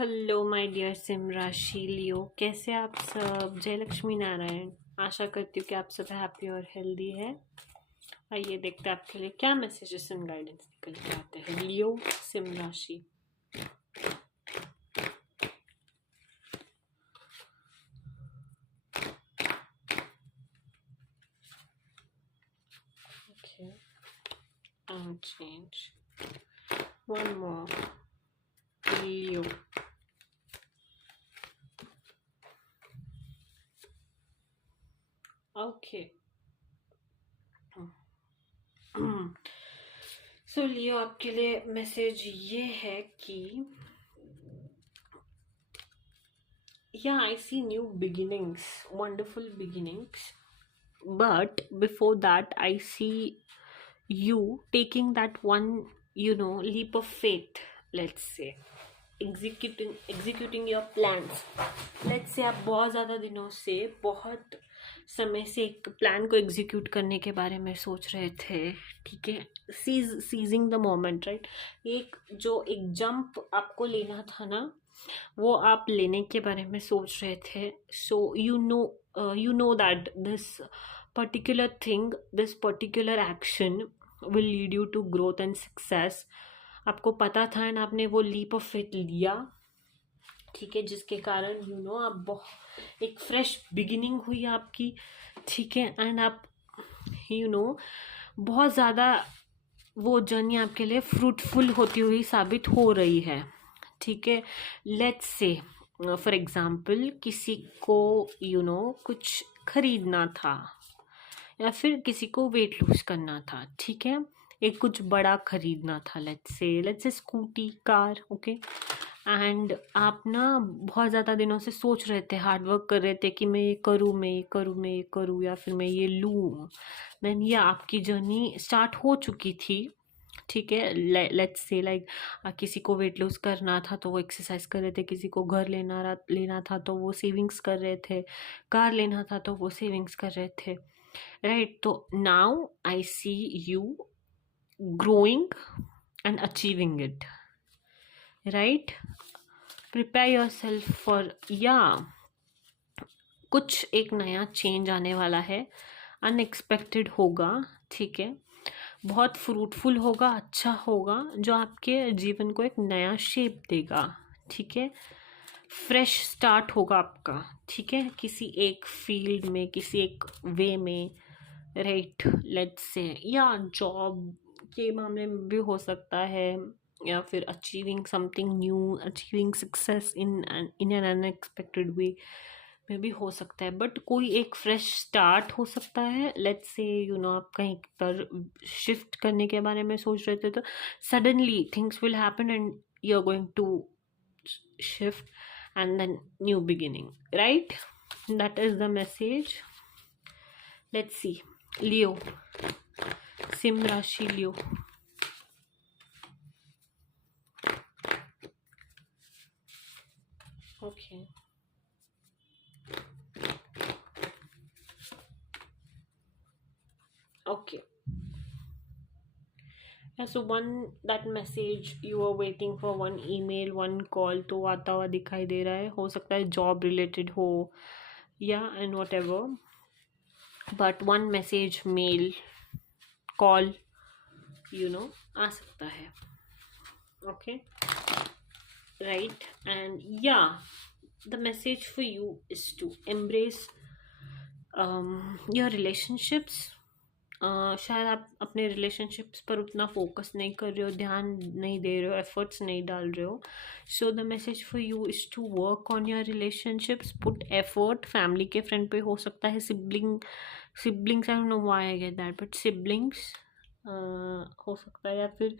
Hello my dear SIM राशि लियो, कैसे आप सब। जय लक्ष्मी नारायण। आशा करती हूँ कि आप सब हैप्पी और हेल्दी है। आइए देखते हैं आपके लिए क्या मैसेजेस एंड गाइडेंस निकल के आते हैं लियो सिम राशि। Okay, and change one more Leo. Okay, so Leo आपके लिए मैसेज ये है कि yeah, I see new beginnings, wonderful beginnings. But before that, I see you taking that one, leap of faith, let's say. executing your plans. Let's say आप बहुत ज़्यादा दिनों से, बहुत समय से एक प्लान को एग्जीक्यूट करने के बारे में सोच रहे थे, ठीक है। Seizing the moment, right. एक जंप आपको लेना था ना, वो आप लेने के बारे में सोच रहे थे। सो you know that this particular thing, this particular action will lead you to growth and success. आपको पता था एंड आपने वो लीप ऑफ फेथ लिया, ठीक है, जिसके कारण आप एक फ्रेश बिगिनिंग हुई आपकी, ठीक है। एंड आप बहुत ज़्यादा वो जर्नी आपके लिए फ्रूटफुल होती हुई साबित हो रही है, ठीक है। लेट्स से फॉर एग्जाम्पल किसी को कुछ खरीदना था या फिर किसी को वेट लूज करना था, ठीक है। एक कुछ बड़ा खरीदना था, let's say scooty, car, okay. And आप ना बहुत ज़्यादा दिनों से सोच रहे थे, हार्ड वर्क कर रहे थे कि मैं ये करूँ, मैं ये करूँ, मैं ये करूँ, या फिर मैं ये लूँ। देन ये आपकी जर्नी स्टार्ट हो चुकी थी, ठीक है। लेट्स से लाइक किसी को वेट लूज करना था तो वो एक्सरसाइज कर रहे थे, किसी को घर लेना था तो वो सेविंग्स कर रहे थे, कार लेना था तो वो सेविंग्स कर रहे थे, राइट। तो now I see you growing and achieving it, right. Prepare yourself for कुछ एक नया चेंज आने वाला है, अनएक्सपेक्टेड होगा, ठीक है। बहुत फ्रूटफुल होगा, अच्छा होगा, जो आपके जीवन को एक नया शेप देगा, ठीक है। फ्रेश स्टार्ट होगा आपका, ठीक है, किसी एक फील्ड में, किसी एक वे में, राइट। लेट्स से या जॉब के मामले में भी हो सकता है, या फिर achieving something new, achieving success in an unexpected way में भी हो सकता है। बट कोई एक फ्रेश स्टार्ट हो सकता है। लेट्स से आप कहीं पर शिफ्ट करने के बारे में सोच रहे थे, तो suddenly things will happen and you are going to shift and then new beginning, right. That is the message. Let's see Leo, सिम राशि Leo. Okay, okay. Yeah, so that message you were waiting for, one email, one call तो आता हुआ दिखाई दे रहा है। हो सकता है जॉब रिलेटेड हो या and whatever, but one message, mail, call आ सकता है, okay, right. And the message for you is to embrace your relationships. शायद आप अपने रिलेशनशिप्स पर उतना फोकस नहीं कर रहे हो, ध्यान नहीं दे रहे हो, एफर्ट्स नहीं डाल रहे हो। So the message for you is to work on your relationships, put effort. Family के फ्रेंड पे हो सकता है, siblings I don't know why I get that, but siblings हो सकता है, या फिर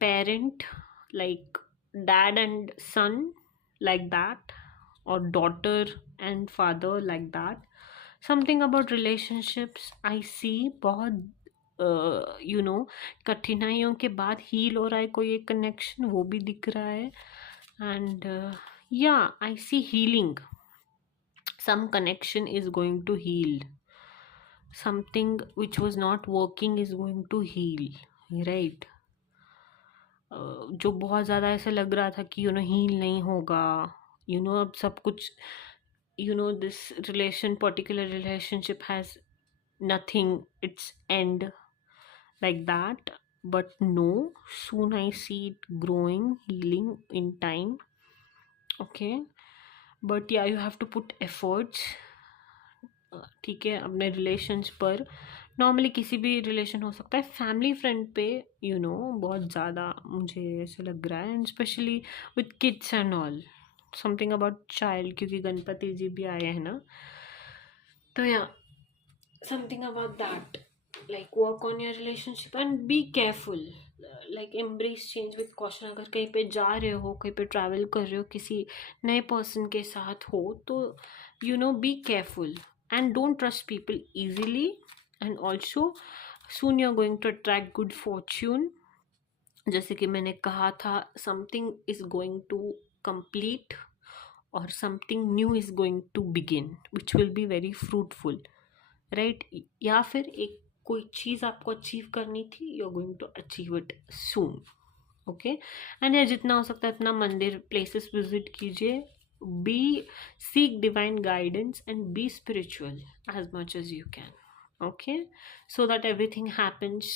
parent, like dad and son, like that, or daughter and father, like that. Something about relationships I see बहुत कठिनाइयों के बाद हील हो रहा है कोई एक कनेक्शन, वो भी दिख रहा है। And I see healing, some connection is going to heal, something which was not working is going to heal, right। जो बहुत ज़्यादा ऐसा लग रहा था कि हील नहीं होगा, अब सब कुछ, this particular relationship has nothing, its end, like that. But no, soon I see it growing, healing in time. Okay, but yeah, you have to put efforts. ठीक है, अपने रिलेशंस पर, नॉर्मली किसी भी रिलेशन हो सकता है, फैमिली फ्रेंड पे बहुत ज़्यादा मुझे ऐसा लग रहा है, and specially with kids and all, something about child, क्योंकि गणपति जी भी आए हैं ना, तो या something about that, like work on your relationship and be careful, like embrace change with caution. अगर कहीं पे जा रहे हो, कहीं पे ट्रैवल कर रहे हो, किसी नए पर्सन के साथ हो, तो be careful and don't trust people easily, and also soon you're going to attract good fortune, जैसे कि मैंने कहा था, something is going to complete or something new is going to begin which will be very fruitful, right? या फिर एक कोई चीज़ आपको अचीव करनी थी, you're going to achieve it soon, okay? and या जितना हो सकता है इतना मंदिर प्लेसेस विजिट कीजिए, seek divine guidance and be spiritual as much as you can, okay? so that everything happens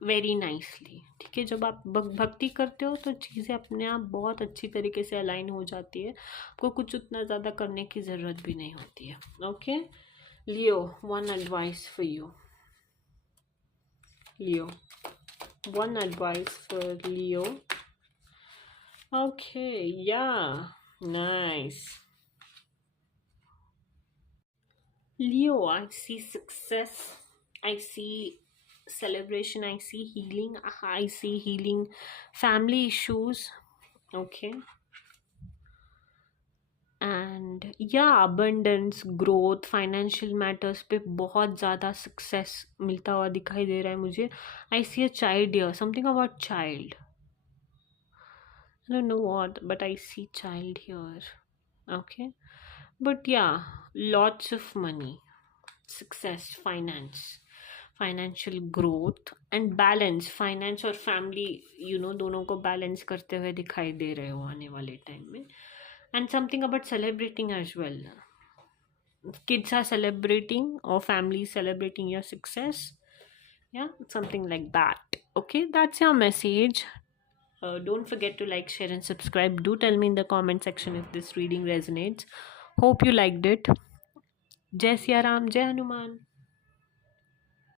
very nicely, ठीक है? जब आप भक्ति करते हो तो चीज़ें अपने आप बहुत अच्छी तरीके से अलाइन हो जाती है, आपको कुछ उतना ज़्यादा करने की ज़रूरत भी नहीं होती है, okay? Leo, one advice for you. Leo, one advice for Leo. Okay, yeah, nice. Leo, I see success, I see celebration, I see healing, I see healing family issues, okay? And yeah, abundance, growth, financial matters पे बहुत ज़्यादा success मिलता हुआ दिखाई दे रहा है मुझे. I see a child here, something about child. I don't know what, but I see child here, okay? But yeah, lots of money, success, finance, financial growth and balance. Finance और family दोनों को balance करते हुए दिखाई दे रहे हो आने वाले टाइम में. And something about celebrating as well, kids are celebrating or family celebrating your success, yeah, something like that, okay? That's your message. Don't forget to like, share and subscribe. Do tell me in the comment section if this reading resonates. Hope you liked it. Jai Siya Ram, Jai Hanuman.